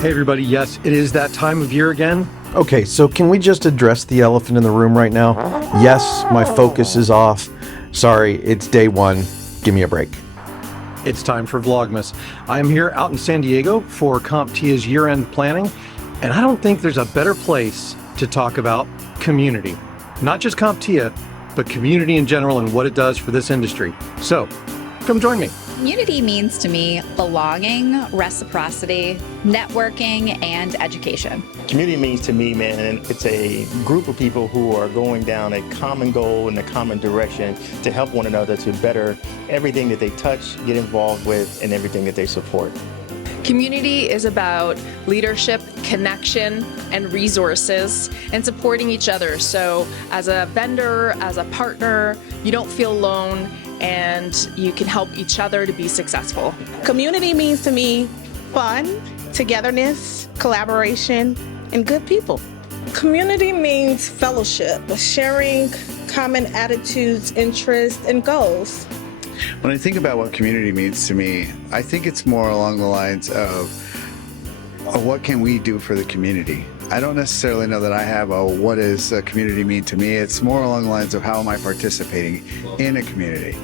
Hey everybody, yes, it is that time of year again. Okay, so can we just address the elephant in the room right now? Yes, my focus is off. Sorry, it's day one. Give me a break. It's time for Vlogmas. I am here out in San Diego for CompTIA's year-end planning, and I don't think there's a better place to talk about community. Not just CompTIA, but community in general and what it does for this industry. So, come join me. Community means to me belonging, reciprocity, networking, and education. Community means to me, man, it's a group of people who are going down a common goal in a common direction to help one another to better everything that they touch, get involved with, and everything that they support. Community is about leadership, connection, and resources, and supporting each other. So as a vendor, as a partner, you don't feel alone, and you can help each other to be successful. Community means to me fun, togetherness, collaboration, and good people. Community means fellowship, sharing common attitudes, interests, and goals. When I think about what community means to me, I think it's more along the lines of what can we do for the community. I don't necessarily know that I have a what does a community mean to me. It's more along the lines of how am I participating in a community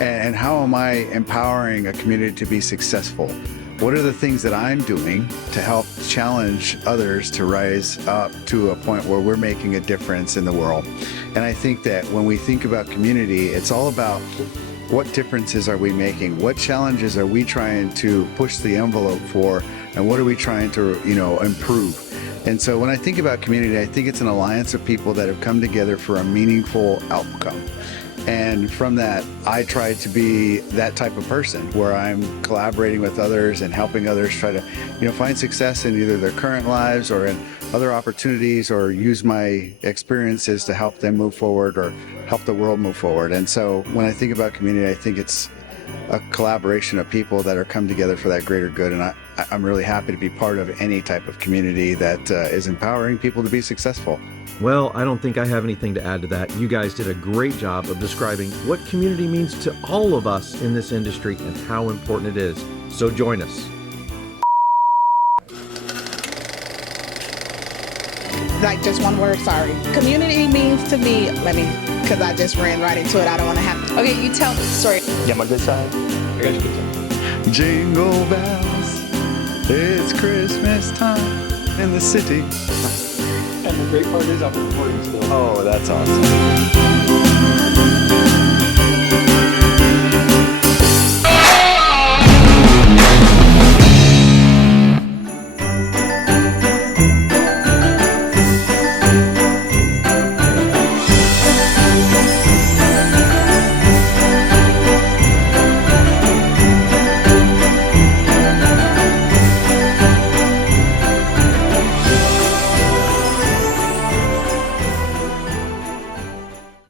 and how am I empowering a community to be successful. What are the things that I'm doing to help challenge others to rise up to a point where we're making a difference in the world? And I think that when we think about community, it's all about what differences are we making? What challenges are we trying to push the envelope for? And what are we trying to, improve? And so when I think about community, I think it's an alliance of people that have come together for a meaningful outcome. And from that, I try to be that type of person where I'm collaborating with others and helping others try to, find success in either their current lives or in other opportunities, or use my experiences to help them move forward or help the world move forward. And so when I think about community, I think it's a collaboration of people that are come together for that greater good. And I'm really happy to be part of any type of community that is empowering people to be successful. Well, I don't think I have anything to add to that. You guys did a great job of describing what community means to all of us in this industry and how important it is. So join us. Like just one word, sorry. Community means to me, because I just ran right into it. I don't want to have to. Okay, you tell me. Sorry. Yeah, my good side? I got you good time. Jingle bells, it's Christmas time in the city. And the great part is I'm recording still. Oh, that's awesome.